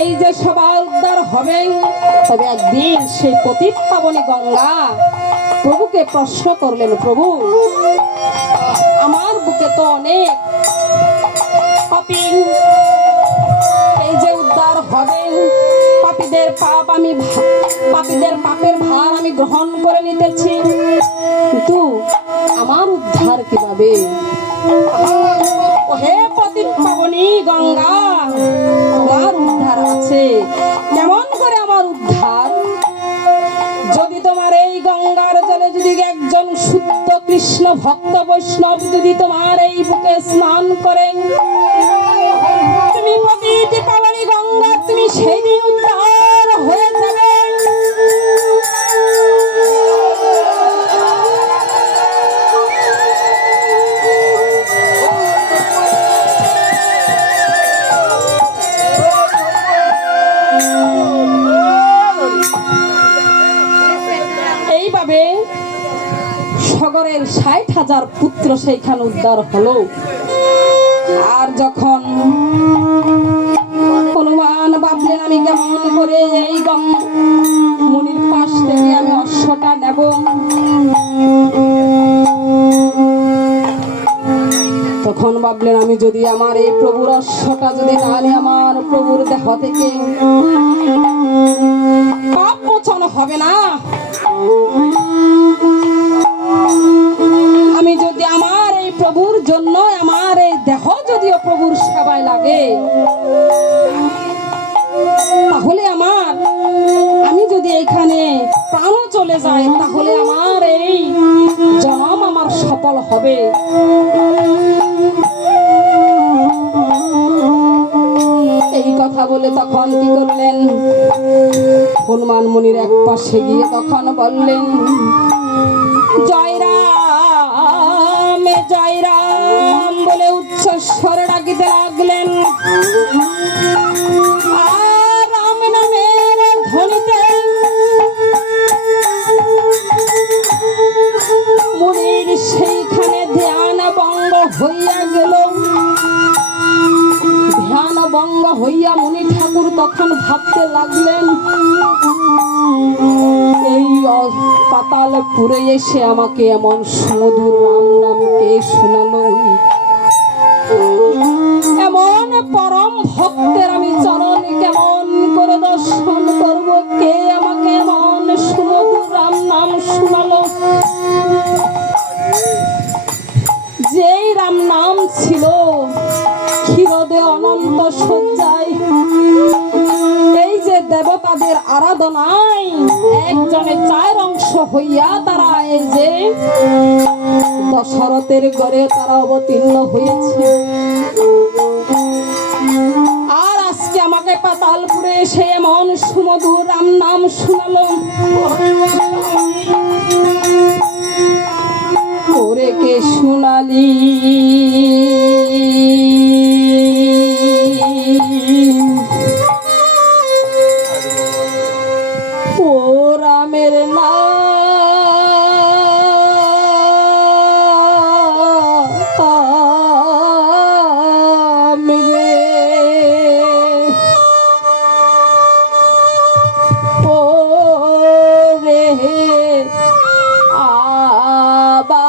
এই যে সবার উদ্ধার হবে, তবে একদিন সেই পতিত পাবনী গঙ্গা প্রভুকে প্রশ্ন করলেন, প্রভু আমার বুকে তো অনেক পাপী, এই যে উদ্ধার হবে, পাপীদের পাপের ভার আমি গ্রহণ করে নিতেছি, কিন্তু আমার উদ্ধার কিভাবে? হে পতিত পাবনী গঙ্গা, তোমার উদ্ধার আছে, কেমন করে আমার উদ্ধার? যদি তোমার এই গঙ্গার জলে যদি একজন শুদ্ধ কৃষ্ণ ভক্ত বৈষ্ণব যদি তোমার এই বুকে স্নান করেন, তুমি পতিত পাবনী গঙ্গা, তুমি সেই দিন উদ্ধার হয়ে যাবে। এইভাবে সগরের ৬০,০০০ পুত্র সেইখানে উদ্ধার হলো। আর যখন হনুমান ভাবলেন আমি কেমন করে এই মুনির পাশ থেকে আমি অশ্বটা নেব, তখন ভাবলেন আমি যদি আমার এই প্রভুর অশ্বটা যদি না নিয়ে আমার প্রভুর দেহ থেকে পাপ মোচন হবে না, আমি যদি আমার এই প্রভুর জন্য আমার এই দেহ যদিও প্রভুর সেবায় লাগে, তাহলে আমি যদি এখানে প্রাণ চলে যায়, তাহলে আমার এই জন্ম আমার সফল হবে। এই কথা বলে তখন কি করলেন, হনুমান মুনির এক পাশে গিয়ে তখন বললেন, জয় রাম জয় রাম বলে উচ্চ স্বরে ডাকিতে লাগলেন। আর রাম নামের ধ্বনিতে মুনির সেইখানে ধ্যান ভঙ্গ হইয়া গেল। ধ্যান ভঙ্গ হইয়া মুনি ঠাকুর তখন ভাবতে লাগলেন, এই পাতালপুরে এসে আমাকে এমন সুমধুর রাম নাম কে শোনালো, এমন পরম ভক্তের আমি চরণ কেমন করে দর্শন করব, কে আমাকে এমন সুমধুর রাম নাম শোনালো, যেই রাম নাম ছিল ক্ষীরদে অনন্ত সজ্জায়, এই যে দেবতাদের আরাধনায় একজনে ৪ অংশ হইয়া তারা এই যে দশরথের ঘরে তারা অবতীর্ণ হয়েছে। আর আজকে আমাকে পাতালপুরে এসে এমন সুমধুর রাম নাম শোনালো, ওরে কে শুনালি ও রামের নাম রে, ও রে আবা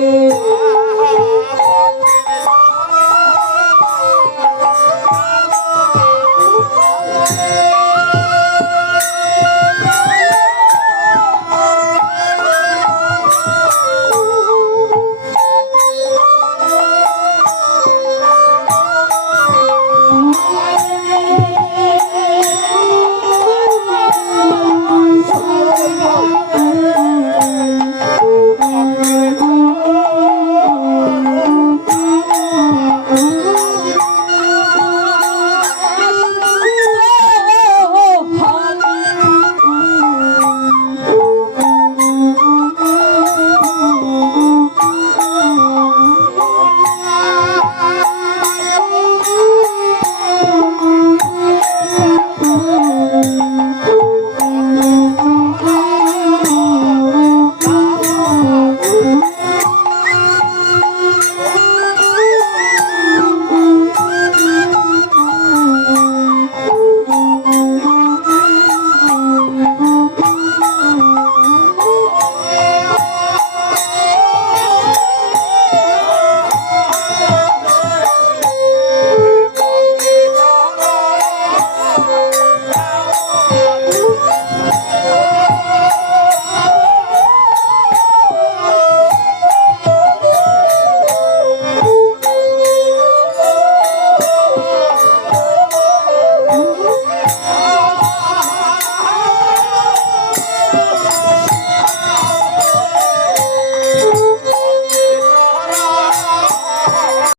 রে